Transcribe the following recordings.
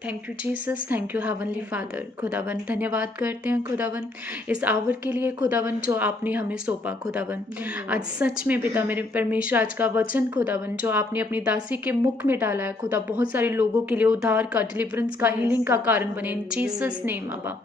Thank you Jesus, thank you heavenly father. खुदावन धन्यवाद करते हैं खुदावन इस आवर के लिए खुदावन जो आपने हमें सौंपा खुदावन। आज सच में पिता मेरे परमेश्वर आज का वचन खुदावन जो आपने अपनी दासी के मुख में डाला है खुदा, बहुत सारे लोगों के लिए उद्धार का, डिलीवरेंस का, हीलिंग का कारण बने इन जीसस नेम अब्बा।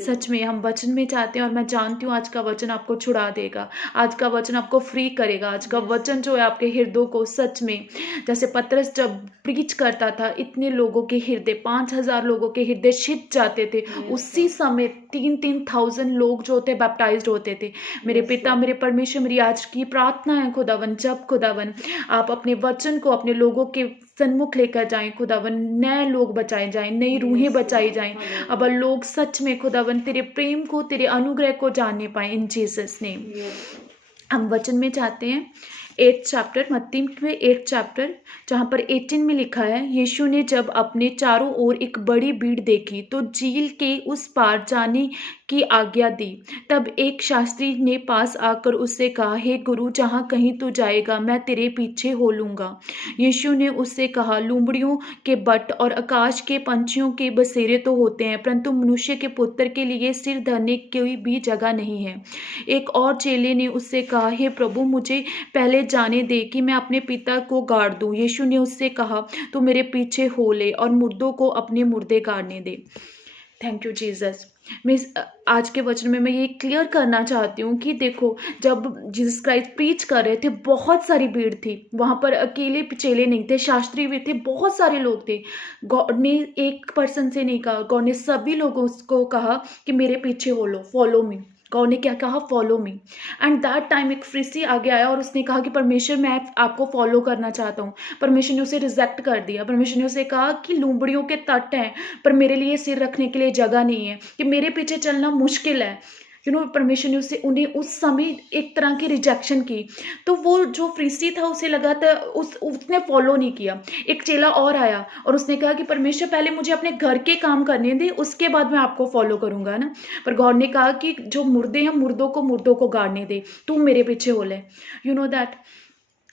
सच में हम वचन में चाहते हैं और मैं जानती हूँ आज का वचन आपको छुड़ा देगा, आज का वचन आपको फ्री करेगा। आज का वचन जो है आपके हृदयों को सच में, जैसे पतरस जब प्रीच करता था इतने लोगों के हृदय, 5,000 लोगों के हृदय छिद जाते थे। उसी समय 3,000 लोग जो थे बैप्टाइज्ड होते थे। मेरे पिता मेरे परमेश्वर, मेरी आज की प्रार्थना है खुदावन, जब खुदावन आप अपने वचन को अपने लोगों के सन्मुख लेकर जाएं खुदावन, नए लोग बचाए जाएं, नई रूहें बचाई जाएं। अब लोग सच में खुदावन तेरे प्रेम को, तेरे अनुग्रह को जानने पाए इन जीसस नेम। हम वचन में चाहते हैं 8th चैप्टर, मत्ती में 8th चैप्टर, जहाँ पर 18 में लिखा है, यीशु ने जब अपने चारों ओर एक बड़ी भीड़ देखी तो झील के उस पार जाने की आज्ञा दी। तब एक शास्त्री ने पास आकर उससे कहा, हे गुरु, जहाँ कहीं तू जाएगा मैं तेरे पीछे हो लूँगा। यीशु ने उससे कहा, लोमड़ियों के बट और आकाश के पंछियों के बसेरे तो होते हैं, परंतु मनुष्य के पुत्र के लिए सिर धरने की भी जगह नहीं है। एक और चेले ने उससे कहा, हे प्रभु, मुझे पहले जाने दे कि मैं अपने पिता को गाड़ दूं। यीशु ने उससे कहा, तू मेरे पीछे हो ले और मुर्दों को अपने मुर्दे गाड़ने दे। Thank you Jesus. मैं आज के वचन में मैं ये क्लियर करना चाहती हूँ कि देखो, जब जीसस क्राइस्ट प्रीच कर रहे थे बहुत सारी भीड़ थी वहाँ पर, अकेले चेले नहीं थे, शास्त्री भी थे, बहुत सारे लोग थे। गॉड ने एक पर्सन से नहीं कहा, गॉड ने सभी लोगों को कहा कि मेरे पीछे हो लो, फॉलो मी। गॉड ने क्या कहा? Follow me. And that time एक फरीसी आगे आया और उसने कहा कि परमेश्वर मैं आपको फॉलो करना चाहता हूँ। परमेश्वर ने उसे रिजेक्ट कर दिया। परमेश्वर ने उसे कहा कि लूंबड़ियों के तट हैं पर मेरे लिए सिर रखने के लिए जगह नहीं है, कि मेरे पीछे चलना मुश्किल है। परमेश्वर ने उन्हें उस समय एक तरह की रिजेक्शन की। तो वो जो फरीसी था उसे लगा था, उसने फॉलो नहीं किया। एक चेला और आया और उसने कहा कि परमेश्वर पहले मुझे अपने घर के काम करने दे, उसके बाद मैं आपको फॉलो करूंगा ना। पर गॉड ने कहा कि जो मुर्दे हैं मुर्दों को गाड़ने दे, तू मेरे पीछे हो ले। दैट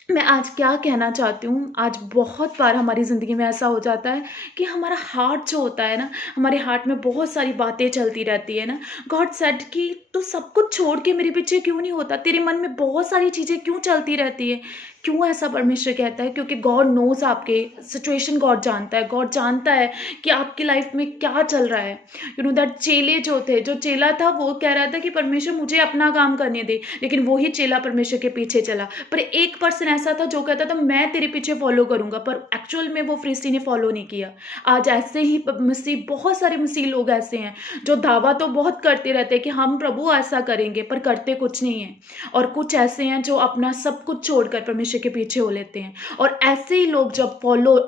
मैं आज क्या कहना चाहती हूँ, आज बहुत बार हमारी ज़िंदगी में ऐसा हो जाता है कि हमारा हार्ट जो होता है ना, हमारे हार्ट में बहुत सारी बातें चलती रहती है ना। गॉड सेड कि तू सब कुछ छोड़ के मेरे पीछे क्यों नहीं होता, तेरे मन में बहुत सारी चीज़ें क्यों चलती रहती है। क्यों ऐसा परमेश्वर कहता है? क्योंकि गॉड नोज आपके सिचुएशन, गॉड जानता है। गॉड जानता है कि आपकी लाइफ में क्या चल रहा है। दैट चेले जो चेला था वो कह रहा था कि परमेश्वर मुझे अपना काम करने दे, लेकिन वही चेला परमेश्वर के पीछे चला। पर एक पर्सन ऐसा था जो कहता था मैं तेरे पीछे फॉलो करूंगा, पर एक्चुअल में वो फरीसी ने फॉलो नहीं किया। आज ऐसे ही मसीह, बहुत सारे मसीह लोग ऐसे हैं जो दावा तो बहुत करते रहते हैं कि हम प्रभु ऐसा करेंगे, पर करते कुछ नहीं है। और कुछ ऐसे हैं जो अपना सब कुछ छोड़कर परमेश्वर के पीछे हो लेते हैं। और ऐसे ही लोग जब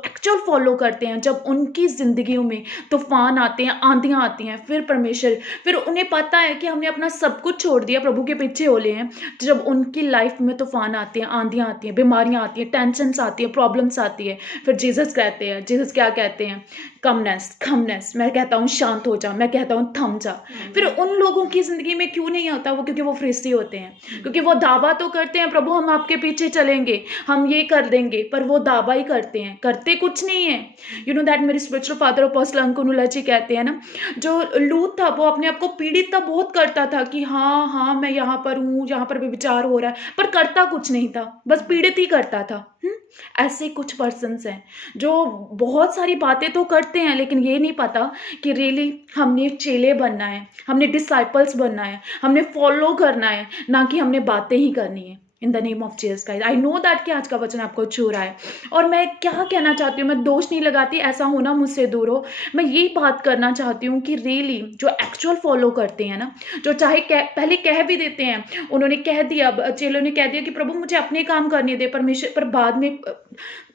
एक्चुअल फॉलो करते हैं, जब उनकी जिंदगियों में तूफान आते हैं, आंधियां आती हैं, फिर उन्हें पता है कि हमने अपना सब कुछ छोड़ दिया, प्रभु के पीछे हो ले हैं। जब उनकी लाइफ में तूफान आते हैं, आंधियां आती हैं, बीमारियां आती हैं, टेंशन आती है, प्रॉब्लम्स आती है, फिर जीसस क्या कहते हैं? कमनेस। मैं कहता हूँ शांत हो जा, मैं कहता हूँ थम जा। फिर उन लोगों की जिंदगी में क्यों नहीं आता वो? क्योंकि वो फरीसी होते हैं, क्योंकि वो दावा तो करते हैं प्रभु हम आपके पीछे चलेंगे, हम ये कर देंगे, पर वो दावा ही करते हैं, करते कुछ नहीं है। दैट मेरे स्पिरिचुअल फादर अपोस्टल अंकुनुला जी कहते हैं ना, जो लूत था वो अपने आप को पीड़ित था, बहुत करता था कि हाँ मैं यहाँ पर हूँ, यहाँ पर भी विचार हो रहा है, पर करता कुछ नहीं था, बस पीड़ित ही करता था। ऐसे कुछ पर्सन्स हैं जो बहुत सारी बातें तो करते हैं, लेकिन ये नहीं पता कि रियली हमने चेले बनना है, हमने डिसाइपल्स बनना है, हमने फॉलो करना है, ना कि हमने बातें ही करनी है। इन the name of Jesus Christ. I know that कि आज का वचन आपको छू रहा है। और मैं क्या कहना चाहती हूँ, मैं दोष नहीं लगाती, ऐसा होना मुझसे दूर हो। मैं यही बात करना चाहती हूँ कि रियली जो एक्चुअल फॉलो करते हैं ना, जो चाहे पहले कह भी देते हैं, उन्होंने कह दिया, चेलों ने कह दिया कि प्रभु मुझे अपने काम करने दे परमेश्वर, पर बाद में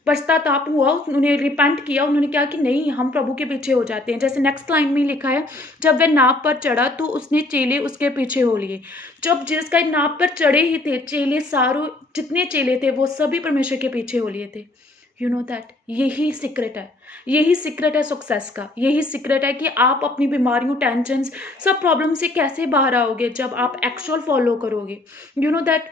पश्चाताप हुआ, उन्होंने रिपेंट किया, उन्होंने कहा कि नहीं हम प्रभु के पीछे हो जाते हैं। जैसे नेक्स्ट लाइन में लिखा है, जब वह नाव पर चढ़ा तो उसने चेले उसके पीछे हो लिए। जब जिसका नाव पर चढ़े ही थे चेले, सारों जितने चेले थे वो सभी परमेश्वर के पीछे हो लिए थे। दैट यही सीक्रेट है, यही सीक्रेट है सक्सेस का। यही सीक्रेट है कि आप अपनी बीमारियों, टेंशन, सब प्रॉब्लम से कैसे बाहर आओगे, जब आप एक्चुअल फॉलो करोगे। दैट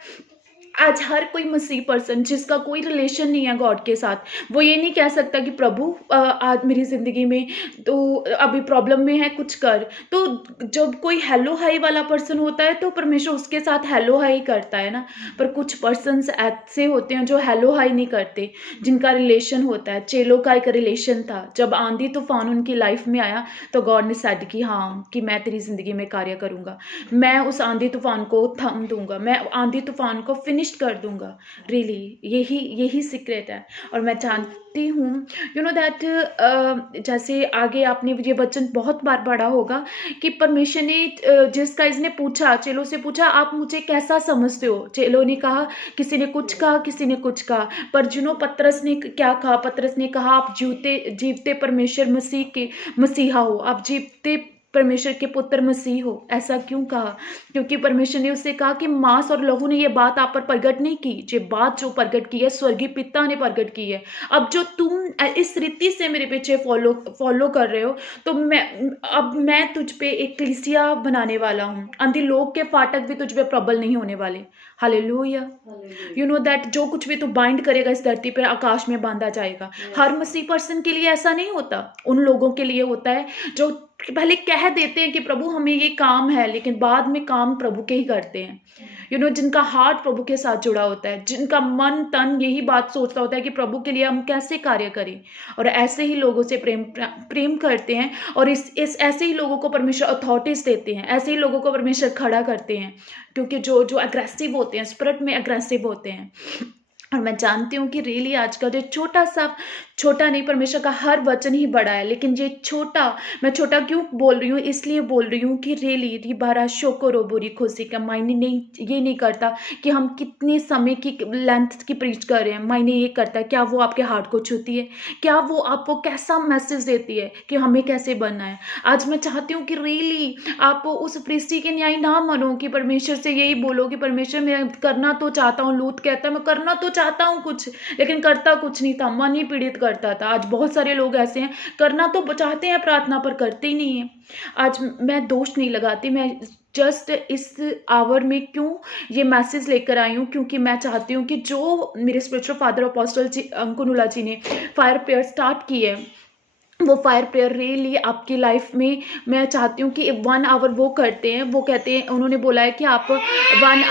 आज हर कोई मसीह पर्सन जिसका कोई रिलेशन नहीं है गॉड के साथ, वो ये नहीं कह सकता कि प्रभु आज मेरी ज़िंदगी में तो अभी प्रॉब्लम में है, कुछ कर। तो जब कोई हेलो हाई वाला पर्सन होता है तो परमेश्वर उसके साथ हेलो हाई करता है ना। पर कुछ पर्सन्स ऐसे होते हैं जो हेलो हाई नहीं करते, जिनका रिलेशन होता है। चेलों का एक रिलेशन था, जब आंधी तूफान उनकी लाइफ में आया तो गॉड ने सेड कि हाँ, कि मैं तेरी ज़िंदगी में कार्य करूँगा, मैं उस आंधी तूफान को थम दूंगा, मैं आंधी तूफान को फिनिश कर दूंगा। रियली यही यही सीक्रेट है। और मैं जानती हूँ यू नो दैट जैसे आगे आपने ये वचन बहुत बार पढ़ा होगा कि परमेश्वर ने जिस गाइज ने पूछा, चेलों से पूछा, आप मुझे कैसा समझते हो? चेलों ने कहा, किसी ने कुछ कहा, किसी ने कुछ कहा। पर जिन्हों पतरस ने क्या कहा? पतरस ने कहा, आप जीवते जीवते परमेश्वर मसीह के मसीहा हो, आप जीवते परमेश्वर के पुत्र मसीह हो। ऐसा क्यों कहा? क्योंकि परमेश्वर ने उससे कहा कि मांस और लहू ने ये बात आप पर प्रगट नहीं की, ये बात जो प्रगट की है स्वर्गीय पिता ने प्रगट की है। अब जो तुम इस रीति से मेरे पीछे फॉलो कर रहे हो, तो मैं तुझ पे एक कलीसिया बनाने वाला हूँ। अंधी लोग के फाटक भी तुझ पे प्रबल नहीं होने वाले। हालेलुया। यू नो दैट जो कुछ भी तू बाइंड करेगा इस धरती पर आकाश में बांधा जाएगा। हर मसीह पर्सन के लिए ऐसा नहीं होता, उन लोगों के लिए होता है जो पहले कह देते हैं कि प्रभु हमें ये काम है, लेकिन बाद में काम प्रभु के ही करते हैं। यू नो जिनका हार्ट प्रभु के साथ जुड़ा होता है, जिनका मन तन यही बात सोचता होता है कि प्रभु के लिए हम कैसे कार्य करें, और ऐसे ही लोगों से प्रेम करते हैं। और इस ऐसे ही लोगों को परमेश्वर अथॉरिटीज देते हैं, ऐसे ही लोगों को परमेश्वर खड़ा करते हैं, क्योंकि जो जो अग्रेसिव होते हैं, स्पिरिट में अग्रेसिव होते हैं। और मैं जानती हूँ कि रियली आज का जो छोटा नहीं, परमेश्वर का हर वचन ही बड़ा है, लेकिन ये छोटा, मैं छोटा क्यों बोल रही हूँ? इसलिए बोल रही हूँ कि रियली रिबारा शोको रोबोरी खुशी का मायने नहीं, ये नहीं करता कि हम कितने समय की लेंथ की प्रीच कर रहे हैं। मायने ये करता है क्या वो आपके हार्ट को छूती है, क्या वो आपको कैसा मैसेज देती है कि हमें कैसे बनना है। आज मैं चाहती हूँ कि रियली आप उस फरिश्ती के न्याय ना मानो कि परमेश्वर से यही बोलो कि परमेश्वर मैं करना तो चाहता हूँ। लूत कहता है मैं करना तो चाहता हूँ कुछ, लेकिन करता कुछ नहीं था, मन ही पीड़ित करता था। आज बहुत सारे लोग ऐसे हैं, करना तो चाहते हैं प्रार्थना, पर करते ही नहीं है। आज मैं दोष नहीं लगाती, मैं जस्ट इस आवर में क्यों ये मैसेज लेकर आई हूँ, क्योंकि मैं चाहती हूँ कि जो मेरे स्पिरिचुअल फादर अपोस्टल जी अंकुनुला जी ने फायर प्रेयर स्टार्ट की है, वो फायर प्रेयर रियली आपकी लाइफ में, मैं चाहती हूँ कि 1 आवर वो करते हैं। वो कहते हैं, उन्होंने बोला है कि आप 1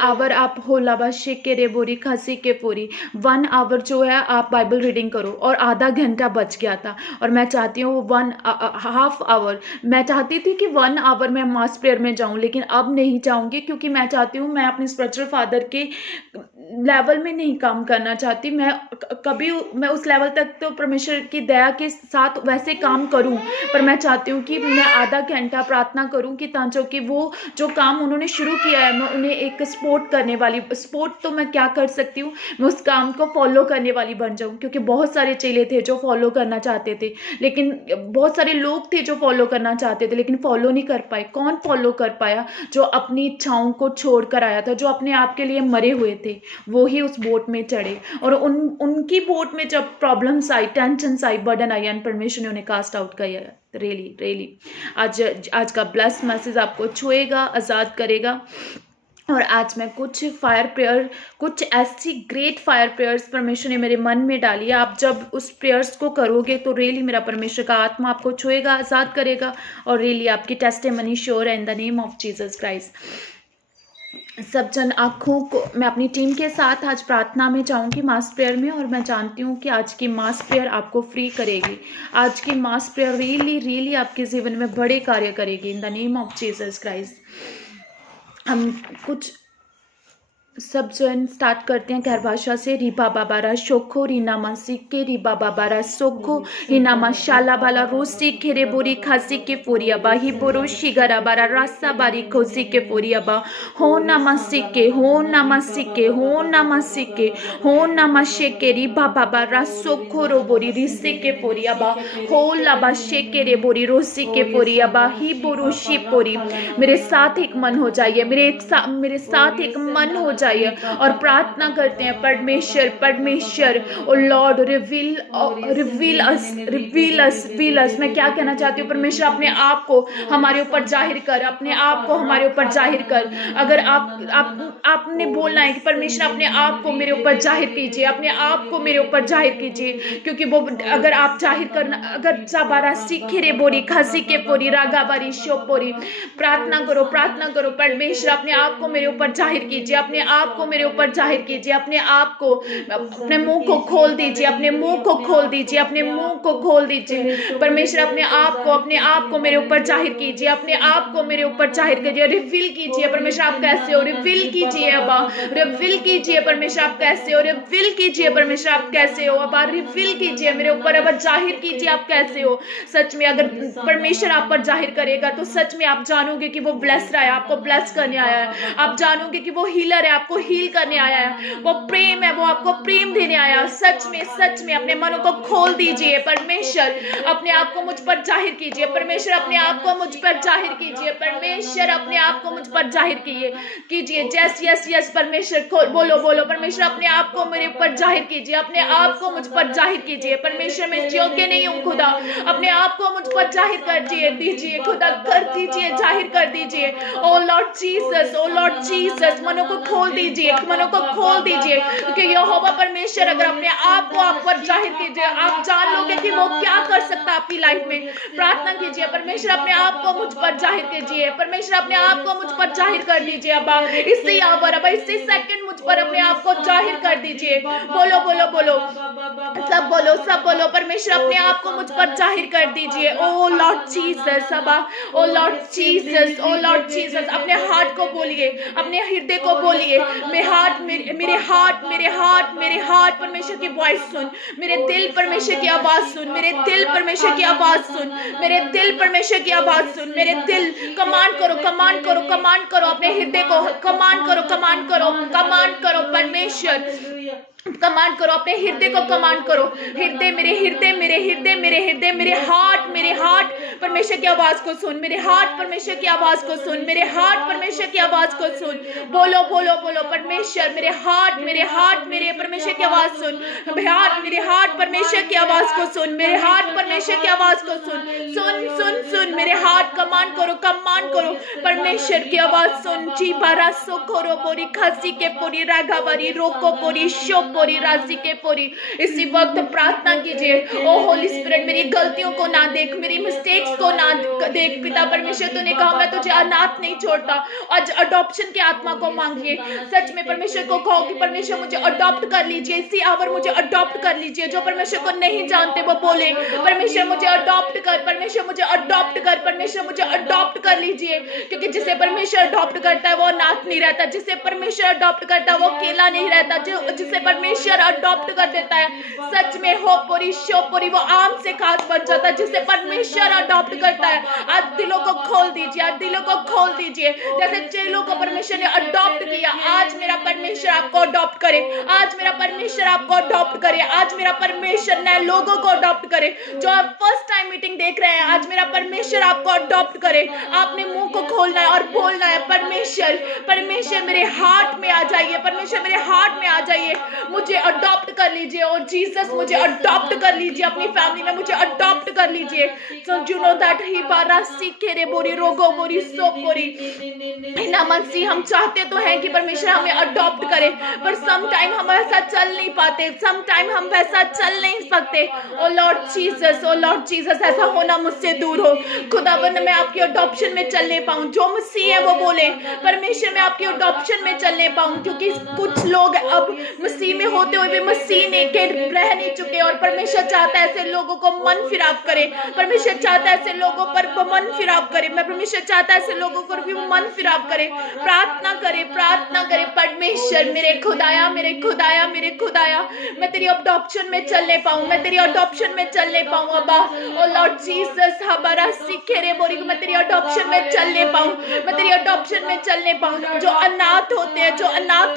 आवर आप होला के रे बोरी खसी के पूरी 1 आवर जो है आप बाइबल रीडिंग करो। और आधा घंटा बच गया था, और मैं चाहती हूँ 1.5 आवर, मैं चाहती थी कि 1 आवर मैं मास प्रेयर में जाऊँ, लेकिन अब नहीं जाऊँगी, क्योंकि मैं चाहती हूँ, मैं अपने स्पिरिचुअल फादर के लेवल में नहीं काम करना चाहती। मैं उस लेवल तक तो परमेश्वर की दया के साथ वैसे काम करूं, पर मैं चाहती हूँ कि मैं आधा घंटा प्रार्थना करूं, कि ताकि कि वो जो काम उन्होंने शुरू किया है, मैं उन्हें एक सपोर्ट करने वाली, सपोर्ट तो मैं क्या कर सकती हूँ, मैं उस काम को फॉलो करने वाली बन जाऊँ। क्योंकि बहुत सारे चेले थे जो फॉलो करना चाहते थे, लेकिन बहुत सारे लोग थे जो फॉलो करना चाहते थे, लेकिन फॉलो नहीं कर पाए। कौन फॉलो कर पाया? जो अपनी इच्छाओं को छोड़ कर आया था, जो अपने आप के लिए मरे हुए थे, वो ही उस बोट में चढ़े। और उनकी बोट में जब problems I, tensions I, burden I, and परमेश्वर ने उन्हें कास्ट आउट किया। रियली आज का ब्लेस मैसेज आपको छुएगा, आज़ाद करेगा। और आज मैं कुछ फायर प्रेयर, कुछ ऐसी ग्रेट फायर प्रेयर्स परमेश्वर ने मेरे मन में डाली है। आप जब उस प्रेयर्स को करोगे तो रियली मेरा परमेश्वर का आत्मा आपको छुएगा, आज़ाद करेगा, और रियली आपकी टेस्टिमनी श्योर है इन the name of Jesus Christ. सब जन आँखों को, मैं अपनी टीम के साथ आज प्रार्थना में जाऊंगी, मास प्रेयर में। और मैं जानती हूँ कि आज की मास प्रेयर आपको फ्री करेगी। आज की मास प्रेयर रियली आपके जीवन में बड़े कार्य करेगी इन the name of Jesus Christ. हम कुछ सब जन स्टार्ट करते हैं गैर भाषा से। रिबा बाबारा शोखो रीनामा सिक्के, रिबा बाबारा सोखो हिनामा शाला बाला रोसी खेरे बोरी खासी के फोरियाबा ही बोरो शिगरा बारा रास्ता बारी खोसी के फोरियाबा हो नामा सिक्के, हो नामा सिक्के, हो नामा सिक्के, हो नामा शेके रिबा बाबारा सोखो रो बोरी रिसे के फोरियाबा हो लाबा शेके रे बोरी रोसी के फोरियाबा ही बोरो शी पोरी। मेरे साथ एक मन हो जाइए, मेरे साथ एक मन हो चाहिए और प्रार्थना करते हैं परमेश्वर परमेश्वर ओ लॉर्ड रिवील अस। मैं क्या कहना चाहती हूँ, परमेश्वर अपने आप को हमारे ऊपर जाहिर कर, अपने आप को हमारे ऊपर जाहिर कर। अगर आपने बोलना है कि परमेश्वर अपने आप को मेरे ऊपर जाहिर कीजिए, अपने आप को मेरे ऊपर जाहिर कीजिए, क्योंकि वो अगर आप जाहिर करना, अगर जाबारा सीखे रे बोरी खासी के पोरी रागा बारी शो पोरी, प्रार्थना करो परमेश्वर अपने आप को मेरे ऊपर जाहिर कीजिए, अपने आप को मेरे ऊपर जाहिर कीजिए, अपने आप को, अपने मुंह को खोल दीजिए, अपने मुंह को खोल दीजिए, अपने मुंह को खोल दीजिए। परमेश्वर अपने आप को मेरे ऊपर जाहिर कीजिए, अपने आप को मेरे ऊपर जाहिर कीजिए, रिवील कीजिए परमेश्वर आप कैसे हो, रिवील कीजिए अबा, रिवील कीजिए परमेश्वर आप कैसे हो, रिवील कीजिए परमेश्वर आप कैसे हो अबा, रिवील कीजिए मेरे ऊपर अबा, जाहिर कीजिए आप कैसे हो। सच में अगर परमेश्वर आप पर जाहिर करेगा तो सच में आप जानोगे कि वो ब्लेस रहा है, आपको ब्लेस करने आया है, आप जानोगे कि वो हीलर है, आपको हील करने आया है, वो प्रेम है, वो आपको प्रेम देने आया है। सच में अपने मनों को खोल दीजिए, परमेश्वर अपने आप को मुझ पर जाहिर कीजिए, परमेश्वर अपने आप को मुझ पर जाहिर कीजिए, परमेश्वर अपने आप को मुझ पर जाहिर कीजिए। यस यस यस परमेश्वर बोलो परमेश्वर अपने आप को मेरे ऊपर जाहिर कीजिए, अपने आप को मुझ पर जाहिर कीजिए। परमेश्वर मैं योग्य नहीं हूँ खुदा, अपने आप को मुझ पर जाहिर कर दीजिए खुदा, कर दीजिए, जाहिर कर दीजिए। ओ लॉर्ड जीसस मनों को खोल दीजिए, मनों को खोल दीजिए, क्योंकि यहोवा परमेश्वर अगर अपने आप को आप पर जाहिर कीजिए, आप जान लोगे कि वो क्या कर सकता है आपकी लाइफ में। प्रार्थना कीजिए परमेश्वर अपने आप को मुझ पर जाहिर कीजिए, परमेश्वर अपने आप को मुझ पर जाहिर कर दीजिए अब्बा, इसी आवर अब्बा, इसी सेकंड मुझ पर अपने आप को जाहिर कर दीजिए। बोलो सब बोलो परमेश्वर अपने आप को मुझ पर जाहिर कर दीजिए। ओ लॉर्ड जीसस अब्बा, ओ लॉर्ड जीसस अपने हार्ट को बोलिए, अपने हृदय को बोलिए, मेरे हार्ट परमेश्वर की वॉइस सुन, मेरे दिल परमेश्वर की आवाज सुन, मेरे दिल परमेश्वर की आवाज सुन, मेरे दिल परमेश्वर की आवाज सुन, मेरे दिल कमांड करो अपने हृदय को, कमांड करो परमेश्वर, कमांड करो अपने हृदय को, कमांड करो मेरे हार्ट परमेश्वर की आवाज को सुन, मेरे हार्ट परमेश्वर की आवाज को सुन, मेरे हार्ट परमेश्वर की आवाज को सुन। बोलो परमेश्वर मेरे हार्ट मेरे परमेश्वर की आवाज सुन, मेरे हार्ट परमेश्वर की आवाज को सुन, मेरे हार्ट परमेश्वर की आवाज को सुन मेरे हार्ट, कमांड करो परमेश्वर की आवाज सुन। जी बारा सोकोरो बोरी खासी के पोरी रागावारी रोको पोरी शो पोरी राजी के पोरी। इसी वक्त प्रार्थना कीजिए, ओ होली स्पिरिट मेरी गलतियों को ना देख, मेरी मिस्टेक्स को ना देख। पिता परमेश्वर तूने कहा मैं तुझे अनाथ नहीं छोड़ता। आज अडॉप्शन की आत्मा को मांगिए, सच में परमेश्वर को कहो कि परमेश्वर मुझे अडॉप्ट कर लीजिए, इसी आवर मुझे अडॉप्ट कर लीजिए। जो परमेश्वर को नहीं जानते वो बोले परमेश्वर मुझे अडॉप्ट कर, परमेश्वर मुझे अडॉप्ट कर, परमेश्वर मुझे अडॉप्ट कर लीजिए। क्योंकि जिसे परमेश्वर अडॉप्ट करता है वो अनाथ नहीं रहता, जिसे परमेश्वर अडॉप्ट करता है वो अकेला नहीं रहता, जिसे परमेश्वर अडॉप्ट कर देता है सच में हो पोरी शो पोरी वो आम से खास बन जाता है। जिसे परमेश्वर अडॉप्ट करता है, आज दिलों को खोल दीजिए, आज दिलों को खोल दीजिए। जैसे चेलों को परमेश्वर ने अडॉप्ट किया, आज मेरा परमेश्वर आपको अडॉप्ट करे, आज मेरा परमेश्वर आपको अडॉप्ट करे, आज मेरा परमेश्वर नए लोगों को अडॉप्ट करे। जो आप फर्स्ट टाइम मीटिंग देख रहे हैं, आज मेरा परमेश्वर आपको अडॉप्ट करे। आपने मुंह को खोलना है और बोलना है परमेश्वर मेरे हार्ट में आ जाइए, परमेश्वर मेरे हार्ट में आ जाइए, मुझे अडॉप्ट कर लीजिए। और जीसस मुझे अडॉप्ट कर लीजिए, अपनी फैमिली में मुझे अडॉप्ट कर लीजिए। So you know that he बारा सीखे रे बोरी रोगो बोरी सो बोरी नमसी। हम चाहते तो हैं कि परमेश्वर हमें अडॉप्ट करे, पर सम टाइम हम ऐसा चल नहीं पाते, सम टाइम हम वैसा चल नहीं सकते। ओ लॉर्ड जीसस ऐसा होना मुझसे दूर हो खुदाबंद, मैं आपकी अडॉप्शन में चलने पाऊं। जो मसीह है वो बोले परमेश्वर मैं आपकी अडॉप्शन में चलने पाऊं, क्योंकि कुछ लोग अब मसीह में होते हुए भी मसीह ने के रह नहीं चुके। और परमेश्वर चाहता है ऐसे लोगों को मन फिराव करे, परमेश्वर चाहता है ऐसे लोगों पर मन फिराव करे, मैं परमेश्वर चाहता है ऐसे लोगों को भी मन फिराव करे। प्रार्थना करे परमेश्वर मेरे खुदाया मैं तेरी अडॉप्शन में चलने पाऊं, मैं तेरी अडॉप्शन में चलने पाऊं अब्बा। ओ लॉर्ड जीसस हमारा सीखे रे बोरी मैं तेरी अडॉप्शन में चलने पाऊं, मैं तेरी अडॉप्शन में चलने पाऊं। जो अनाथ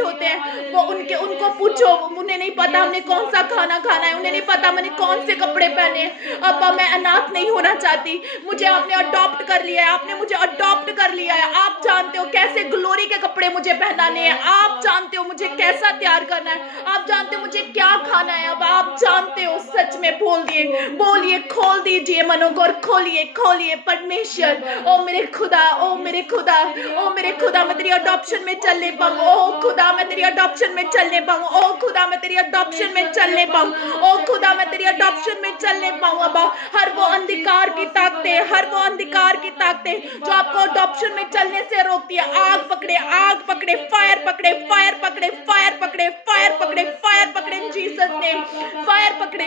होते हैं वो उनको पूछो जो उन्हें नहीं पता हमने कौन सा खाना खाना है, उन्हें नहीं पता मैंने कौन से कपड़े पहने हैं। अब्बा मैं अनाथ नहीं होना चाहती, मुझे आपने अडॉप्ट कर लिया है, आपने मुझे अडॉप्ट कर लिया है। आप जानते हो कैसे ग्लोरी के कपड़े मुझे पहनाने हैं, आप जानते हो मुझे कैसा तैयार करना है, आप जानते हो मुझे क्या खाना है। अब आप जानते हो, सच में बोलिए, खोल दीजिए मनों को और खोलिए परमेश्वर। ओ मेरे खुदा, ओ मेरे खुदा, ओ मेरे खुदा, मैं तेरी अडॉप्शन में चलने पाऊँ। ओ खुदा मैं तेरी अडॉप्शन में चलने पाऊँ। ओ खुदा मैं तेरी अडॉप्शन में चलने पाऊँ। ओ खुदा मैं तेरी अडॉप्शन में चलने पाऊँ। अब्बा हर वो अंधकार की ताकतें, हर वो अंधकार की ताकतें जो आपको अडॉप्शन में चलने से रोकती है, आग पकड़े, फायर पकड़े, फायर पकड़े, फायर पकड़े, फायर पकड़े, फायर पकड़े इन जीसस नेम, फायर पकड़े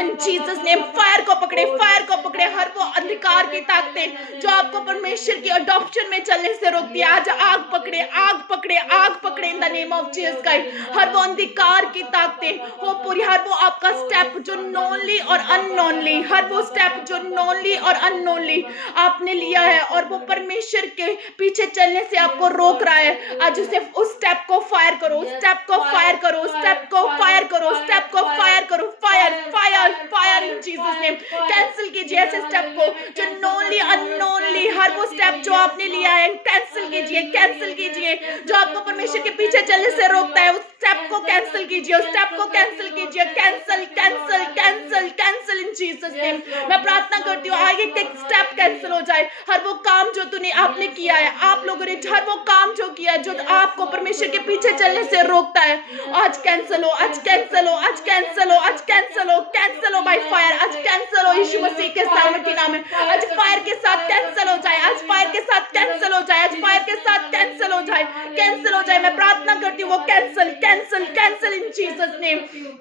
इन जीसस नेम, फायर को पकड़े, फायर को पकड़े। हर वो अंधकार की ताकतें जो आपको परमेश्वर की अडॉप्शन में चलने से रोकती है, आज आग पकड़े, आग पकड़े, आग पकड़े in the name of Jesus Christ. हर वो अंधकार की ताकतें हो पूरी, हर वो आपका स्टेप जो नोनली और अननोनली, हर वो स्टेप जो नोनली और अननोनली आपने लिया है और वो परमेश्वर के पीछे चलने से आपको रोक रहा है, आज उसे उस स्टेप को फायर करो, उस स्टेप को फायर करो, उस स्टेप को फायर करो, स्टेप को फायर करो, fire fire fire in Jesus name. Cancel कीजिए ऐसे स्टेप को जो नोनली अननोनली, हर वो स्टेप जो आपने लिया है कैंसिल कीजिए, कैंसिल कीजिए। जो आपको परमेश्वर के पीछे चलने से रोकता है, उस स्टेप को कैंसिल कीजिए, उस स्टेप को कैंसिल कीजिए, कैंसिल कैंसिल कैंसिल कैंसिल इन जीसस नेम। मैं प्रार्थना करती हूँ आगे एक स्टेप कैंसिल हो जाए। हर वो काम जो आपने किया है, आप लोगों ने हर वो काम जो किया है जो आपको परमेश्वर के पीछे चलने से रोकता है, आज कैंसिल हो, आज कैंसिल हो, आज कैंसिल हो, आज कैंसिल हो, कैंसिल हो बाय फायर, आज कैंसिल हो यीशु मसीह के सामर्थी नाम में। आज फायर के साथ कैंसिल हो जाए, आज फायर के साथ कैंसिल हो जाए, आज फायर के साथ कैंसिल हो जाए, कैंसिल हो जाए। मैं प्रार्थना करती हूँ वो कैंसिल कैंसिल कैंसिल इन जीसस नेम।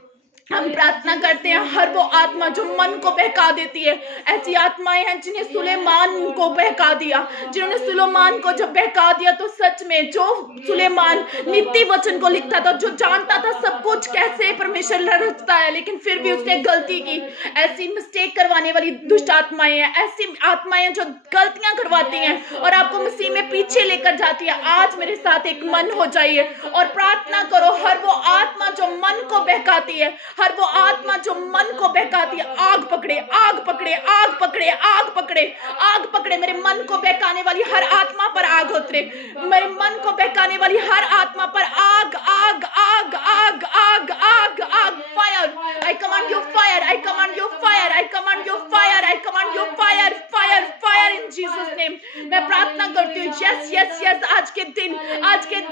हम प्रार्थना करते हैं हर वो आत्मा जो मन को बहका देती है, ऐसी आत्माएं हैं जिन्हें सुलेमान को बहका दिया, जिन्होंने सुलेमान को जब बहका दिया तो सच में जो सुलेमान नीति वचन को लिखता था, जो जानता था सब कुछ कैसे परमेश्वर रचता है, लेकिन फिर भी उसने गलती की। ऐसी मिस्टेक करवाने वाली दुष्ट आत्माएं हैं, ऐसी आत्माएं जो गलतियां करवाती हैं और आपको मसीह में पीछे लेकर जाती है। आज मेरे साथ एक मन हो जाइए और प्रार्थना करो, हर वो आत्मा जो मन को बहकाती है, हर वो आत्मा जो मन को बहकाती है, आग पकड़े, आग पकड़े, आग पकड़े, आग पकड़े, आग पकड़े। मेरे मन को बहकाने वाली हर आत्मा पर आग उतरे, मेरे मन को बहकाने वाली हर आत्मा पर आग आग आग आग आग आग आग fire. I command you fire, I command you fire, I command you fire, I command you fire fire fire in Jesus name. मैं प्रार्थना करती हूँ यस यस यस, आज के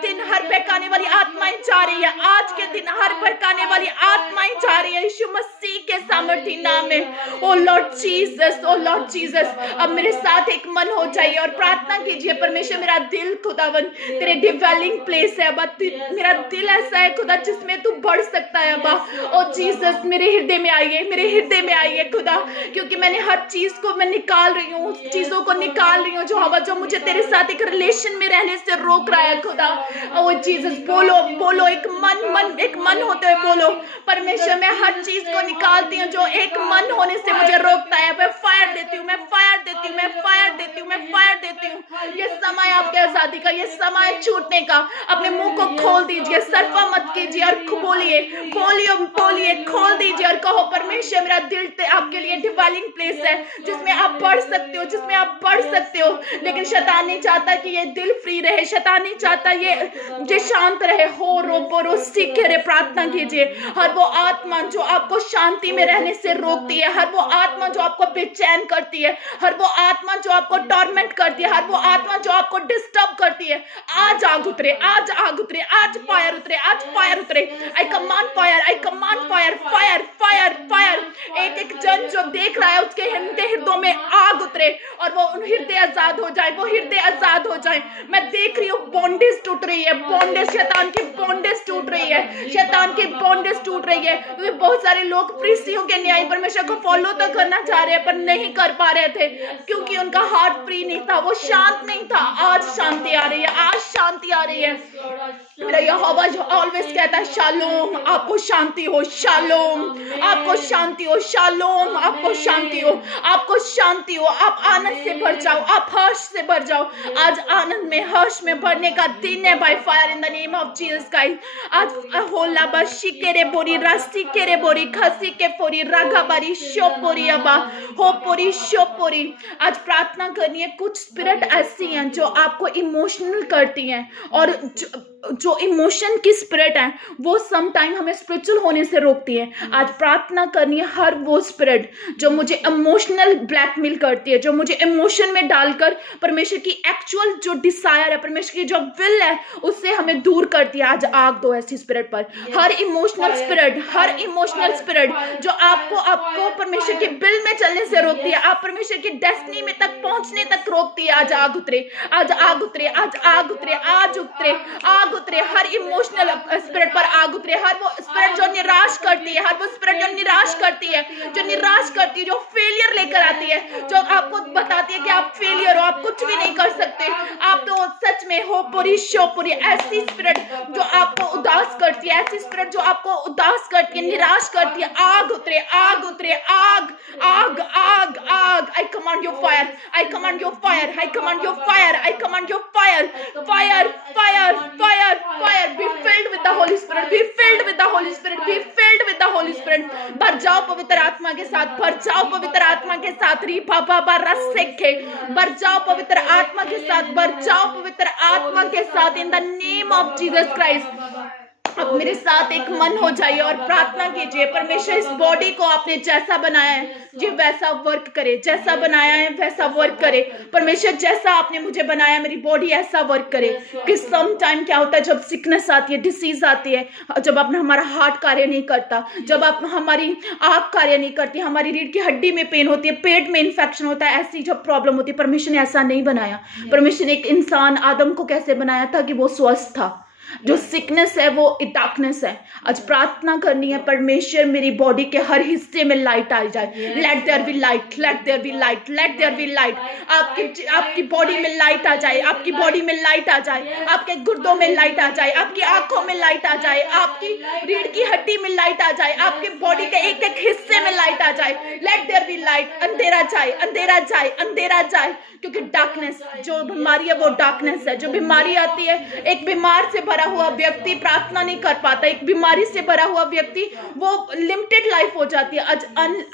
दिन हर बहकाने वाली आत्माएं जा रही है, आज के दिन हर बहकाने वाली आत्माएं जा रही है यीशु मसीह के सामर्थी नाम में। ओ लॉर्ड जीसस, ओ लॉर्ड जीसस, अब मेरे साथ एक मन हो जाइए और प्रार्थना कीजिए परमेश्वर मेरा दिल खुदावन तेरे डिवेलिंग प्लेस है। अब मेरा दिल ऐसा है खुदा जिसमें तू बढ़ सकता है। अब्बा ओ जीसस मेरे हृदय में आइए, मेरे हृदय में आइए खुदा, क्योंकि मैंने हर चीज को मैं निकाल रही हूँ, उस चीजों को निकाल रही हूँ जो हवा जो मुझे तेरे साथ एक रिलेशन में रहने से रोक रहा है खुदा। ओ जीसस बोलो बोलो, एक मन होते हुए बोलो परमेश्वर मैं हर चीज को निकालती हूँ जो एक मन होने से मुझे रोकता है। मैं फायर देती हूँ, मैं फायर देती हूँ, मैं फायर देती हूँ, मैं फायर देती हूँ। ये समय आपके आजादी का, ये समय छूटने का। अपने मुंह को खोल दीजिए, सरफा मत कीजिए और बोलिए बोलिए बोलिए, खोल दीजिए और कहो परमेश्वर मेरा दिल आपके लिए डिवाइनिंग प्लेस है जिसमें आप बढ़ सकते हो, जिसमें आप बढ़ सकते हो। लेकिन शैतान नहीं चाहता कि ये दिल फ्री रहे, शैतान नहीं चाहता ये शांत रहे। हो रो बोरो सीखे रे, प्रार्थना कीजिए। हर वो आत्मा जो आपको शांति में रहने से रोकती है, हर वो आत्मा जो आपको बेचैन करती है, हर वो आत्मा जो आपको टॉर्मेंट करती है, हर वो आत्मा जो आपको डिस्टर्ब करती है, आज आग उतरे, आज आग उतरे, आज फायर उतरे, आज फायर उतरे। आई कमांड फायर, आई command fire, fire fire fire. एक एक जन जो देख रहा है उसके हृदयों में आग उतरे और वो हृदय आजाद हो जाए, वो हृदय आजाद हो जाए। मैं देख रही हूँ बॉन्डेज टूट रही है, बॉन्डेज, शैतान की बॉन्डेज टूट रही है, शैतान की बॉन्डेज टूट रही है। क्योंकि बहुत सारे लोग फरीसियों के न्याय परमेश्वर को फॉलो तो करना चाह रहे हैं पर नहीं कर पा रहे थे क्योंकि उनका हार्ट फ्री नहीं था, वो शांत नहीं था। आज शांति आ रही है, आज शांति आ रही है। मेरा यहोवा जो ऑलवेज कहता है शालोम, आपको शांति हो, शालोम, आपको शांति हो, शालोम, आपको शांति हो, आपको शांति हो। आप आनंद से भर जाओ, आप हर्ष से भर जाओ। आज आनंद में, हर्ष में भरने का दिन है by fire in the name of Jesus Christ. आज होला बशी केरे बोरी रास्ती केरे बोरी खसी के पोरी रागा बारी शोपोरी अबा हो पोरी शोपोरी। आज प्रार्थना करनी है। कुछ स्पिरिट ऐसी हैं जो आपको इमोशनल करती हैं, और जो इमोशन की स्पिरिट है वो सम टाइम हमें स्पिरिचुअल होने से रोकती है। आज प्रार्थना करनी है हर वो स्पिरिट जो मुझे इमोशनल ब्लैकमेल करती है, जो मुझे इमोशन में डालकर परमेश्वर की एक्चुअल जो डिजायर है, परमेश्वर की जो विल है, उससे हमें दूर करती है। आज आग दो ऐसी स्पिरिट पर। हर इमोशनल स्पिरिट जो आपको परमेश्वर के बिल में चलने से रोकती है, आप परमेश्वर की डेस्टिनी में तक पहुंचने तक रोकती है, आज आग उतरे, आज आग उतरे, आज आग उतरे, आज उतरे, आग उतरे। हर इमोशनल स्पिरिट पर आग उतरे। हर वो स्पिरिट जो निराश करती है, हर वो स्पिरिट जो निराश करती है, जो फेलियर लेकर आती है, जो आपको बताती है कि आप फेलियर हो, आप कुछ भी नहीं कर सकते, आप तो सच में हो पूरी शो पूरी। ऐसी स्पिरिट जो आपको उदास करती है, ऐसी स्पिरिट जो आपको उदास करती है, निराश करती है, आग उतरे, आग उतरे, आग आग आग आग। आई command your fire, I command your fire, I command your fire, I command your fire, fire fire fire fire. Be filled with the Holi spirit, be filled with the Holi spirit, be filled with the Holi spirit. भर जाओ पवित्र आत्मा के साथ, भर जाओ पवित्र आत्मा के साथ। री बाबा रस सेखे, भर जाओ पवित्र आत्मा के साथ, भर जाओ पवित्र आत्मा के साथ इन the name of Jesus Christ. अब मेरे साथ एक मन हो जाइए और प्रार्थना कीजिए, परमेश्वर इस बॉडी को आपने जैसा बनाया है जी वैसा वर्क करे, जैसा बनाया है वैसा वर्क करे। परमेश्वर जैसा आपने मुझे बनाया, मेरी बॉडी ऐसा वर्क करे। कि सम टाइम क्या होता है, जब सिकनेस आती है, डिसीज आती है, जब अपना हमारा हार्ट कार्य नहीं करता, जब आप हमारी आँख कार्य नहीं करती, हमारी रीढ़ की हड्डी में पेन होती है, पेट में इन्फेक्शन होता है, ऐसी जब प्रॉब्लम होती है, परमेश्वर ने ऐसा नहीं बनाया। परमेश्वर ने एक इंसान आदम को कैसे बनाया था कि वो स्वस्थ था। जो सिकनेस है वो डार्कनेस है। आज प्रार्थना करनी है, परमेश्वर मेरी बॉडी के हर हिस्से में लाइट आ जाए। Let there be light, let there be light, let there be light. आपकी बॉडी में लाइट आ जाए, आपकी बॉडी में लाइट आ जाए, आपके गुर्दों में लाइट आ जाए, आपकी आंखों में लाइट आ जाए, आपकी रीढ़ की हड्डी में लाइट आ जाए, आपके बॉडी के एक एक हिस्से में लाइट आ जाए। Let there be light. अंधेरा जाए, अंधेरा जाए, अंधेरा जाए। क्योंकि डार्कनेस, जो बीमारी है वो डार्कनेस है। जो बीमारी आती है, एक बीमार से भरा हुआ व्यक्ति प्रार्थना नहीं कर पाता, एक बीमारी से भरा हुआ व्यक्ति वो लिमिटेड लाइफ हो जाती है।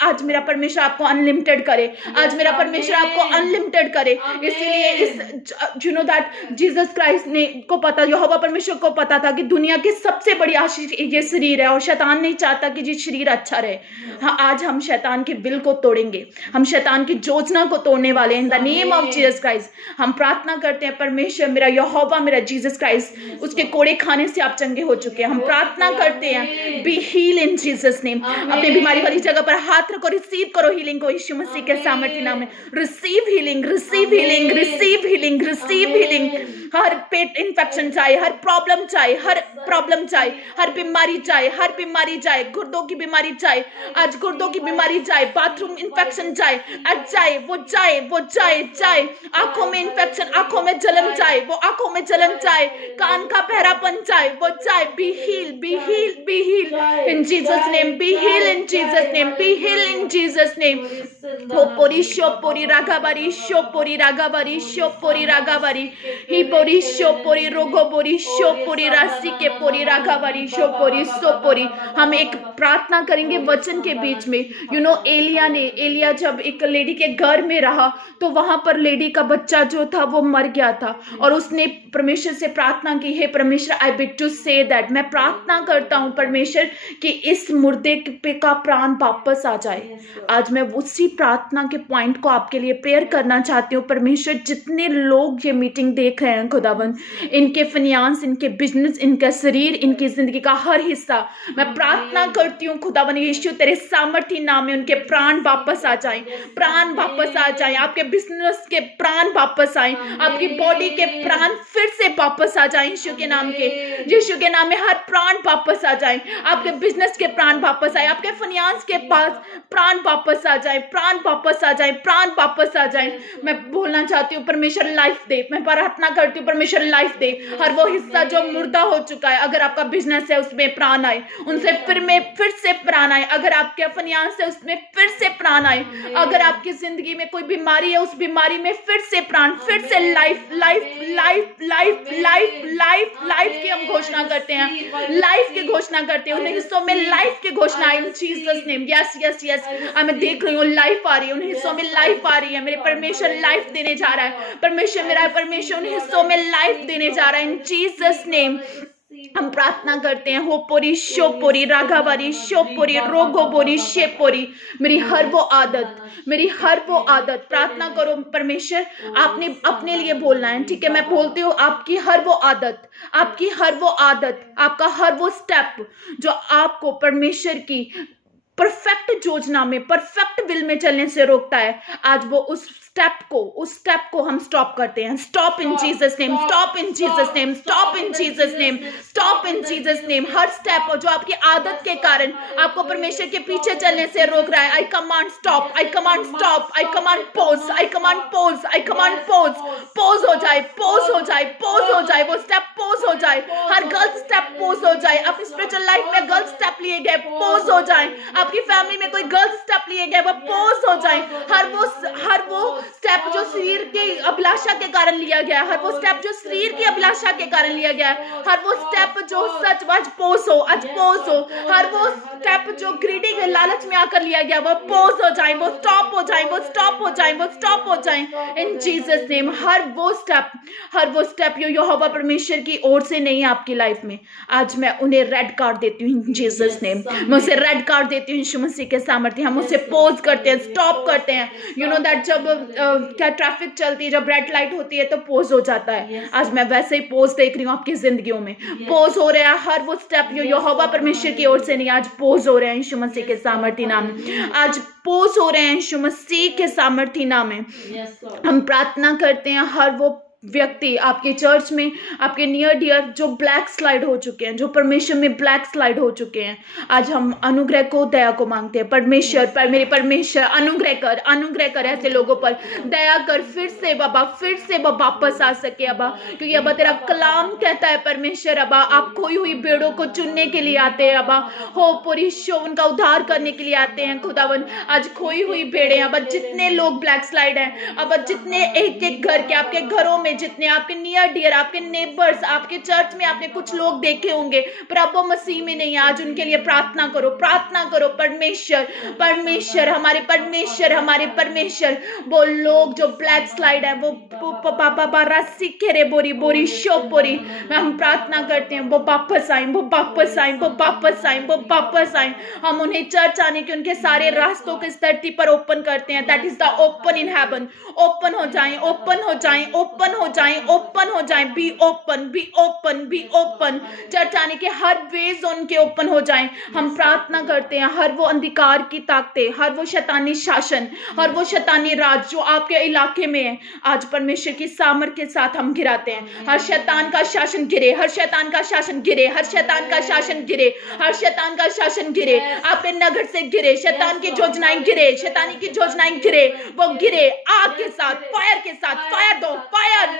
आज मेरा परमेश्वर आपको अनलिमिटेड करे, आज मेरा परमेश्वर आपको अनलिमिटेड करे। इसीलिए इस you know that Jesus Christ ने को पता, यहोवा परमेश्वर को पता था कि दुनिया की सबसे बड़ी आशीष ये शरीर है, और शैतान नहीं चाहता कि ये शरीर अच्छा रहे। हाँ, आज हम शैतान के बिल को तोड़ेंगे, हम शैतान की योजना को तोड़ने वाले इन the name of Jesus Christ. हम प्रार्थना करते हैं, परमेश्वर मेरा यहोवा मेरा जीसस क्राइस्ट, उसके कोड़े खाने से आप चंगे हो चुके हैं। हम प्रार्थना करते हैं, be heal in Jesus name. अपनी बीमारी वाली जगह पर हाथ रखो, रिसीव करो हीलिंग को यीशु मसीह के सामर्थ्य नाम में। Receive healing, receive healing, receive healing, receive healing. हर पेट इन्फेक्शन जाए, हर प्रॉब्लम जाए, हर प्रॉब्लम जाए, हर बीमारी जाए, हर बीमारी जाए, गुर्दों की बीमारी जाए, आज गुर्दों की बीमारी जाए, बाथरूम इन्फेक्शन जाए, आज जाए, वो जाए, वो जाए, जाए। आंखों में इन्फेक्शन, आंखों में जलन जाए, वो आंखों में जलन जाए, कान का बहरापन जाए, वो जाए। Be heal, be heal, be heal in Jesus name, be heal in Jesus name, be heal in Jesus name. वो पोरी शो पोरी रागाबारी, शो पोरी रागाबारी, शो पोरी रागाबारी, ही पोरी शो पोरी रोगो पोरी, शो पोरी राशि के पोरी रागाबारी, शो पोरी सो पोरी। हम एक प्रार्थना करेंगे वचन के बीच में। यू नो एलिया जब एक लेडी के घर में रहा तो वहां पर लेडी का बच्चा जो था वो मर गया था, और उसने परमेश्वर से प्रार्थना की, हे परमेश्वर आई बिग टू से दैट, मैं प्रार्थना करता हूं परमेश्वर कि इस मुर्दे पे का प्राण वापस आ जाए। आज मैं उसी प्रार्थना के पॉइंट को आपके लिए प्रेयर करना चाहती हूँ। परमेश्वर जितने लोग ये मीटिंग देख रहे हैं खुदावन, इनके फाइनेंस, इनके बिजनेस, इनका शरीर, इनकी जिंदगी का हर हिस्सा, मैं प्रार्थना करती हूँ खुदावन यीशु तेरे सामर्थ्य नाम में उनके प्राण वापस आ जाएं, प्राण वापस आ जाएं, आपके बिजनेस के प्राण वापस आए, आपकी बॉडी के प्राण फिर से वापस आ जाएं यीशु के नाम नाम के, यीशु के नाम में हर प्राण वापस आ जाए, आपके बिजनेस के प्राण वापस आए, आपके फाइनेंस के पास प्राण वापस आ जाए, प्राण वापस आ जाए, प्राण वापस आ जाए। मैं बोलना चाहती हूँ परमेश्वर लाइफ दे, मैं प्रार्थना करती हूँ परमेश्वर लाइफ दे। हर वो हिस्सा जो मुर्दा हो चुका है, अगर आपका बिजनेस है उसमें प्राण आए, उनसे फिर से प्राण आए। अगर आपके फाइनेंस है उसमें फिर से प्राण आए। अगर आपकी जिंदगी में कोई बीमारी है, उस बीमारी में फिर से प्राण, फिर से life life life life life life life की हम घोषणा करते हैं, लाइफ की घोषणा करते हैं। उन हिस्सों में लाइफ की घोषणा इन Jesus name. Yes yes yes, मैं देख रही हूँ लाइफ आ रही है, उन हिस्सों में लाइफ आ रही है। मेरे परमेश्वर लाइफ देने जा रहा है, परमेश्वर मेरा परमेश्वर उन हिस्सों में लाइफ देने जा रहा है इन जीसस नेम। हम प्रार्थना करते हैं, हो पोरी शोपोरी राघावारी शोपोरी रोगोपोरी शेपोरी, मेरी हर वो आदत, मेरी हर वो आदत, प्रार्थना करो परमेश्वर, आपने अपने लिए बोलना है, ठीक है? मैं बोलती हूँ आपकी हर वो आदत, आपकी हर वो आदत, आपका हर वो स्टेप जो आपको परमेश्वर की परफेक्ट योजना में, परफेक्ट विल में चलने से रोकता है, आज वो उस स्टेप को हम स्टॉप करते हैं। Stop in Jesus name, stop in Jesus name, stop in Jesus name, stop in Jesus name. Her step जो आपकी आदत के कारण आपको परमेश्वर के पीछे चलने से रोक रहा है, आई कमांड स्टॉप, आई कमांड स्टॉप, आई कमांड पोज, आई कमांड पोज, आई कमांड पोज, पोज हो जाए, पोज हो जाए, पोज हो जाए, वो स्टेप पोज हो जाए, हर गलत स्टेप पोज हो जाए। अपनी स्पिरिचुअल लाइफ में गलत स्टेप लिए गए पोज हो जाए, आपकी फैमिली में कोई गलत स्टेप लिए गए वो पोज हो जाए। हर वो स्टेप जो शरीर के अभिलाषा के कारण लिया गया, हर वो स्टेप जो शरीर की अभिलाषा के कारण लिया गया, हर वो स्टेप जो सच आज पोज हो, आज पोज हो। हर वो स्टेप जो ग्रीडिंग लालच में आकर लिया गया वो पोज हो जाए, वो स्टॉप हो जाए, वो स्टॉप हो जाए, वो स्टॉप हो जाए इन जीसस नेम। हर वो स्टेप यहोवा परमेश्वर की ओर से नहीं है आपकी लाइफ में, आज मैं उन्हें रेड कार्ड देती हूँ इन जीसस नेम। मैं उसे रेड कार्ड देती हूँ यीशु मसीह के सामर्थ्य। हम उसे पोज करते हैं, स्टॉप करते हैं। यू नो दैट जब क्या ट्रैफिक चलती है, जब रेड लाइट होती है तो पोज हो जाता है। आज मैं वैसे ही पोज देख रही हूँ आपकी जिंदगियों में, पोज हो रहा है। हर वो स्टेप यहोवा परमेश्वर की ओर से नहीं, आज पोज हो रहे हैं यीशु मसीह के सामर्थ्य नाम में, आज पोज हो रहे हैं यीशु मसीह के सामर्थ्य नाम में। हम प्रार्थना करते हैं हर वो व्यक्ति आपके चर्च में, आपके नियर डियर जो ब्लैक स्लाइड हो चुके हैं, जो परमेश्वर में ब्लैक स्लाइड हो चुके हैं, आज हम अनुग्रह को, दया को मांगते हैं। परमेश्वर पर मेरे परमेश्वर अनुग्रह कर ऐसे लोगों पर दया कर, फिर से बाबा, फिर से वो वापस आ सके अबा, क्योंकि अबा तेरा कलाम कहता है परमेश्वर अबा, आप खोई हुई भेड़ों को चुनने के लिए आते हैं अबा, हो पूरी शो उनका उद्धार करने के लिए आते हैं खुदावन। आज खोई हुई भेड़ें अबा, जितने लोग ब्लैक स्लाइड हैं अबा, जितने एक एक घर के आपके घरों में, जितने आपके नियर डियर, आपके नेबर्स, आपके चर्च में आपने कुछ लोग देखे होंगे पर अब वो मसीह में नहीं, आज उनके लिए प्रार्थना करो, प्रार्थना करो। परमेश्वर हमारे परमेश्वर वो लोग जो ब्लैक स्लाइड है, वो बोरी शोपोरी, हम प्रार्थना करते हैं वो वापस आए। हम उन्हें चर्च आने के उनके सारे रास्तों के इस धरती पर ओपन करते हैं। That is the open in heaven. Open हो जाए, बी ओपन। चर्च आने के हर वे जोन के ओपन हो जाएं। हम प्रार्थना करते हैं हर वो अंधकार की ताकतें, हर वो शैतानी शासन, हर वो शैतानी राज जो आपके इलाके में है, आज परमेश्वर की सामर्थ के साथ हम गिराते हैं। हर शैतान का शासन गिरे, आपके नगर से गिरे, शैतान की योजनाएं गिरे, शैतानी की योजनाएं गिरे, वो गिरे आग के साथ, फायर के साथ। फायर दो, फायर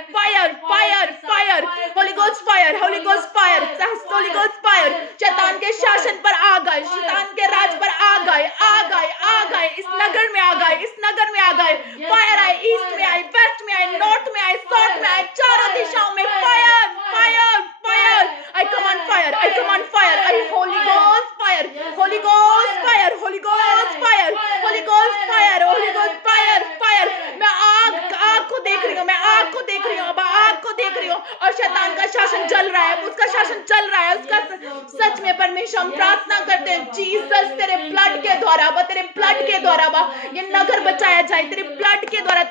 होली गोस्ट फायर शैतान के शासन पर आ गए, शैतान के राज पर आ गए, इस नगर में आ गए। फायर आए, ईस्ट में आए, वेस्ट में आए, नॉर्थ में आए, साउथ में आए, चारों दिशाओं में फायर। आई कमांड फायर, आई होली गोस्ट फायर। मैं आग को देख रही हूँ, अब आग को देख रही हूँ और शैतान का शासन चल रहा है, उसका शासन चल रहा है, उसका सच में परमेश्वर हम प्रार्थना करते हैं जीसस तेरे ब्लड के द्वारा ये नगर बचाया जाए, तेरे ब्लड के द्वारा।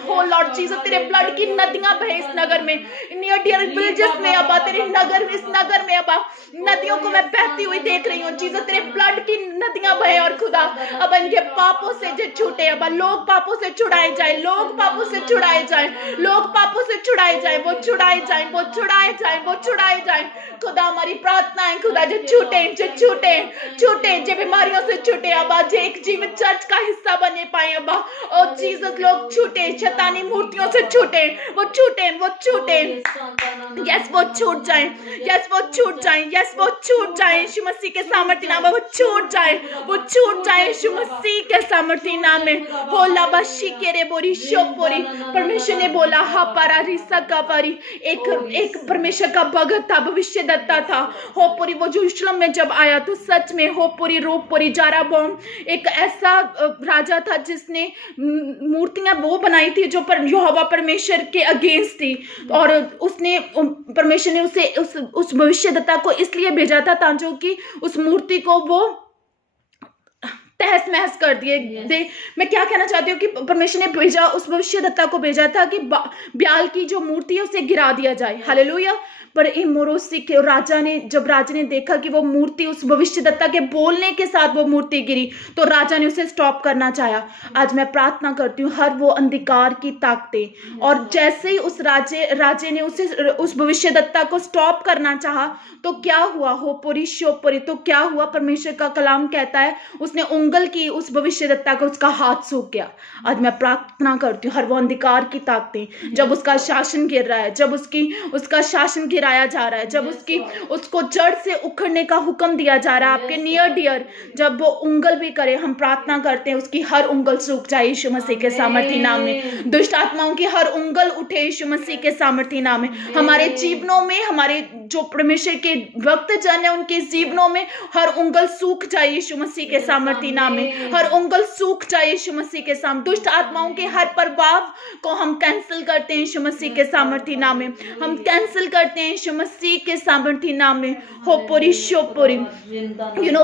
हो लॉर्ड जीसस, तेरे ब्लड की नदियां बहे इस नगर में, नियर डियर विलेजेस में अबा, तेरे नगर, इस नगर में अबा नदियों को मैं बहती हुई देख रही हूँ जीसस, तेरे ब्लड की नदियां बहे और खुदा अब इनके पापों से जो छूटे, अब लोग पापों से छुड़ाए जाए, लोग पापों से छुड़ाए जाए, लोग पापों से छुड़ाए जाए, वो छुड़ाए जाए, वो छुड़ाए जाए, वो छुड़ाए जाए। खुदा हमारी प्रार्थना है खुदा जो छूटे, जो छूटे, छूटे, जो बीमारियों से छूटे, अब आज एक जीवित चर्च का हिस्सा बने पाए अब और जीसस लोग छूटे, शैतानी मूर्तियों से छूटे, वो छूटे, वो छूटे, यस वो छूट जाए, यस वो छूट जाए, यस वो छूट जाए यीशु मसीह के सामर्थी नाम में, वो छूट जाए, वो छूट जाए यीशु मसीह के सामर्थी नाम में। हो लाबाशी के रे बोरी शोपोरी, परमेश्वर ने बोला हा पारा रिसा का पारी, एक परमेश्वर का भगत था, भविष्यद्वक्ता था हो पूरी, वो यरूशलेम में जब आया तो सच में हो पूरी रूप पूरी जाराबोम एक ऐसा राजा था जिसने मूर्तियां वो बनाई थी जो पर यहोवा परमेश्वर के अगेंस्ट थी, और उसने परमेश्वर ने उसे उस भविष्यद्वक्ता को इसलिए भेजा था ताकि कि उस मूर्ति को वो तहस महस कर दिए दे। मैं क्या कहना चाहती हूँ कि परमेश्वर ने भेजा, उस भविष्यद्वक्ता को भेजा था कि ब्याल की जो मूर्ति है उसे गिरा दिया जाए। हालेलुया। पर मोरोसी के राजा ने देखा कि वो मूर्ति उस भविष्यद्वक्ता के बोलने के साथ वो मूर्ति गिरी, तो राजा ने उसे स्टॉप करना चाहा। आज मैं प्रार्थना करती हूँ हर वो अंधकार की ताकतें, और जैसे ही उस राजे ने उस भविष्यद्वक्ता को स्टॉप करना चाहा तो क्या हुआ, हो पुरी शोपुरी, तो क्या हुआ, परमेश्वर का कलाम कहता है उसने उंगल की उस भविष्यद्वक्ता को, उसका हाथ सूख गया। आज मैं प्रार्थना करती हूँ हर वो अंधकार की ताकतें, जब उसका शासन गिर रहा है, जब उसका शासन गिराया जा रहा है, जब उसको जड़ से उखड़ने का हुक्म दिया जा रहा है आपके नियर डियर, जब वो उंगल भी करे, हम प्रार्थना करते हैं उसकी हर उंगल सूख जाए यीशु मसीह के सामर्थी नाम में। दुष्ट आत्माओं की हर उंगल उठे यीशु मसीह के सामर्थी नाम में। हमारे जीवनों में, हमारे जो परमेश्वर के भक्त जन है उनके जीवनों में हर उंगल सूख जाए यीशु मसीह के सामर्थी नाम में, हर उंगल सूख जाए यीशु मसीह के सामने। दुष्ट आत्माओं के हर प्रभाव को हम कैंसिल करते हैं यीशु मसीह के सामर्थी नाम में, हम कैंसिल करते हैं यीशु मसीह के सामर्थी नाम में। हो पुरी शोपुरी,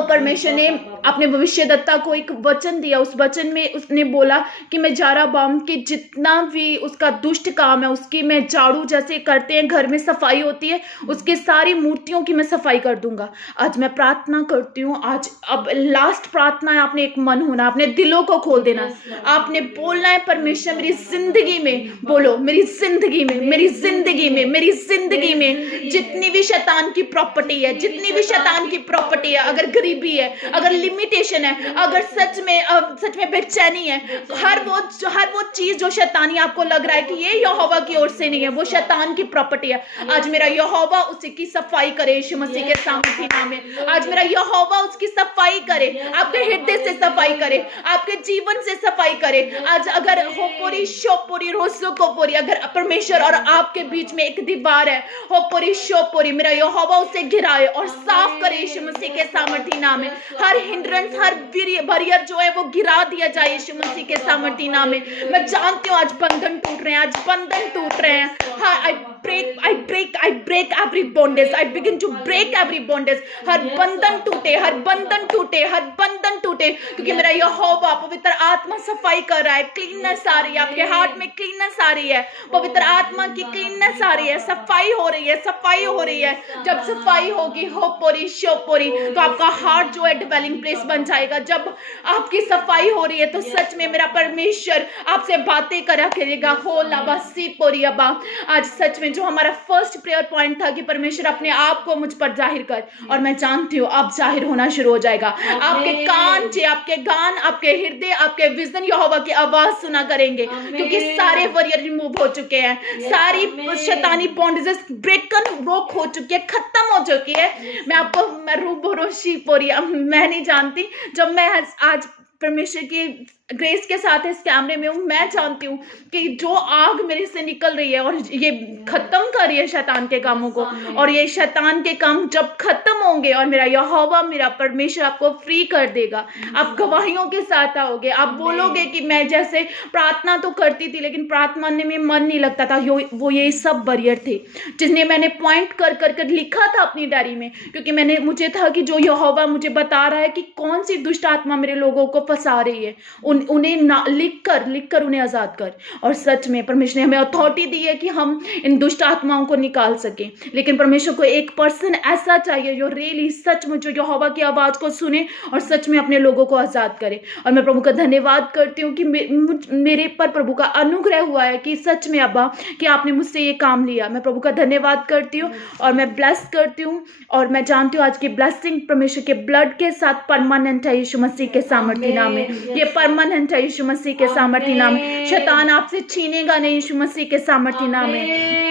परमेश्वर ने अपने भविष्यद्वक्ता को एक वचन दिया, उस वचन में उसने बोला कि मैं जाराबाम के जितना भी उसका दुष्ट काम है उसकी मैं झाड़ू जैसे करते हैं घर में सफाई होती है, उसके सारी मूर्तियों की मैं सफाई कर दूंगा। आज मैं प्रार्थना करती हूँ, आज अब लास्ट प्रार्थना है, आपने एक मन होना, अपने दिलों को खोल देना, आपने बोलना है परमेश्वर मेरी जिंदगी में, बोलो मेरी जिंदगी में, मेरी जिंदगी में, मेरी जिंदगी में जितनी भी शैतान की प्रॉपर्टी है, जितनी भी शैतान की प्रॉपर्टी है, अगर गरीबी है, अगर लिमिटेशन है, अगर सच में बेचैनी है, हर वो चीज जो शैतानी आपको लग रहा है कि ये यहोवा की ओर से नहीं है, वो शैतान की प्रॉपर्टी है, आज मेरा यहोवा उसी की सफाई करे यीशु मसीह के सामर्थी नाम में। आज मेरा यहोवा उसकी सफाई करे, आपके हृदय से सफाई करे, आपके जीवन से सफाई करे। आज अगर हो पूरी शोपुरी रोसो को पूरी, अगर परमेश्वर और आपके बीच में एक दीवार है, हो पूरी शोपुरी, मेरा यहोवा उसे गिराए और साफ करे यीशु मसीह के सामर्थी नाम में। हर हिंड्रेंस, हर बैरियर जो है वो गिरा दिया जाए यीशु मसीह के सामर्थी नाम में। मैं जानती हूँ आज बंधन टूट रहे हैं, आज बंधन टूट रहे हैं। हाँ, I break every bondage. I begin to break every bondage. हर बंधन टूटे, हर बंधन टूटे, हर बंधन टूटे, क्योंकि मेरा यहोवा पवित्र आत्मा सफाई कर रहा है। क्लीननेस आ रही है, आपके हार्ट में क्लीननेस आ रही है, पवित्र आत्मा की क्लीननेस आ रही है, सफाई हो रही है, सफाई हो रही है। जब सफाई होगी हो पोरी शोपोरी, तो आपका हार्ट जो है डिवेलिंग प्लेस बन जाएगा। जब आपकी सफाई हो रही है तो सच में मेरा परमेश्वर आपसे बातें करा करेगा। हो लाबा सी पोरी अबा, आज सच में जो हमारा फर्स्ट प्रेयर पॉइंट था कि परमेश्वर अपने आप को मुझ पर जाहिर कर, और मैं जानती हूँ अब जाहिर होना शुरू हो जाएगा। आपके कान जे, आपके गान, आपके हृदय, आपके विजन यहोवा की आवाज सुना करेंगे, क्योंकि सारे वरियर रिमूव हो चुके हैं, सारी शैतानी बॉन्डेजेस ब्रेकन रोक हो चुकी है, खत्म हो चुकी है। मैं रूबोरोशी पोरी, मैं नहीं जानती, जब मैं आज परमेश्वर की ग्रेस के साथ इस कैमरे में हूँ, मैं जानती हूँ कि जो आग मेरे से निकल रही है और ये खत्म कर रही है शैतान के कामों को, और ये शैतान के काम जब खत्म होंगे और मेरा यहोवा, मेरा परमेश्वर आपको फ्री कर देगा, आप गवाहियों के साथ आओगे, आप बोलोगे कि मैं जैसे प्रार्थना तो करती थी लेकिन प्रार्थना में मन नहीं लगता था। वो ये सब बैरियर थे जिन्हें मैंने पॉइंट कर लिखा था अपनी डायरी में, क्योंकि मुझे था कि जो यहोवा मुझे बता रहा है कि कौन सी दुष्ट आत्मा मेरे लोगों को फंसा रही है, उन्हें लिख कर उन्हें आज़ाद कर। और सच में परमेश्वर ने हमें अथॉरिटी दी है कि हम इन दुष्ट आत्माओं को निकाल सकें, लेकिन परमेश्वर को एक पर्सन ऐसा चाहिए जो रियली सचमुच जो यहोवा की आवाज़ को सुने और सच में अपने लोगों को आज़ाद करे। और मैं प्रभु का धन्यवाद करती हूँ कि मेरे पर प्रभु का अनुग्रह हुआ है कि सच में अब्बा कि आपने मुझसे ये काम लिया। मैं प्रभु का धन्यवाद करती हूँ और मैं ब्लेस करती हूँ, और मैं जानती हूँ आज की ब्लेसिंग परमेश्वर के ब्लड के साथ परमानेंट है यीशु मसीह के सामर्थ्य नाम में। ये परमानेंट है यीशु मसीह के सामर्थ्य नाम में। शैतान आपसे छीनेगा नहीं यीशु मसीह के सामर्थ्य नाम में।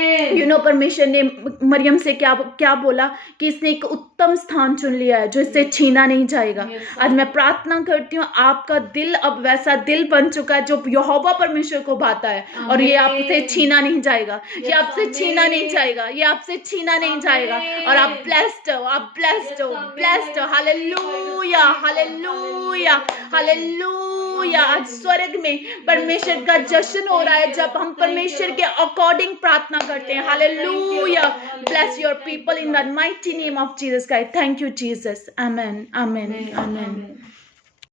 परमेश्वर ने मरियम से क्या बोला कि इसने एक उत्तम स्थान चुन लिया है जो इससे छीना नहीं जाएगा। आज मैं प्रार्थना करती हूँ आपका दिल अब वैसा दिल बन चुका है जो यहोवा परमेश्वर को भाता है, और ये आपसे छीना नहीं जाएगा, ये आपसे छीना नहीं जाएगा, ये आपसे छीना नहीं जाएगा। और आप ब्लेस्ड हो, आप ब्लेस्ड हो, ब्लेस्ड हो। Hallelujah, hallelujah, hallelujah. आज स्वर्ग में परमेश्वर का जश्न हो रहा है जब हम परमेश्वर के अकॉर्डिंग प्रार्थना करते हैं। Hallelujah. Bless your people in the mighty name of Jesus Christ. Thank you Jesus. Amen, amen, amen.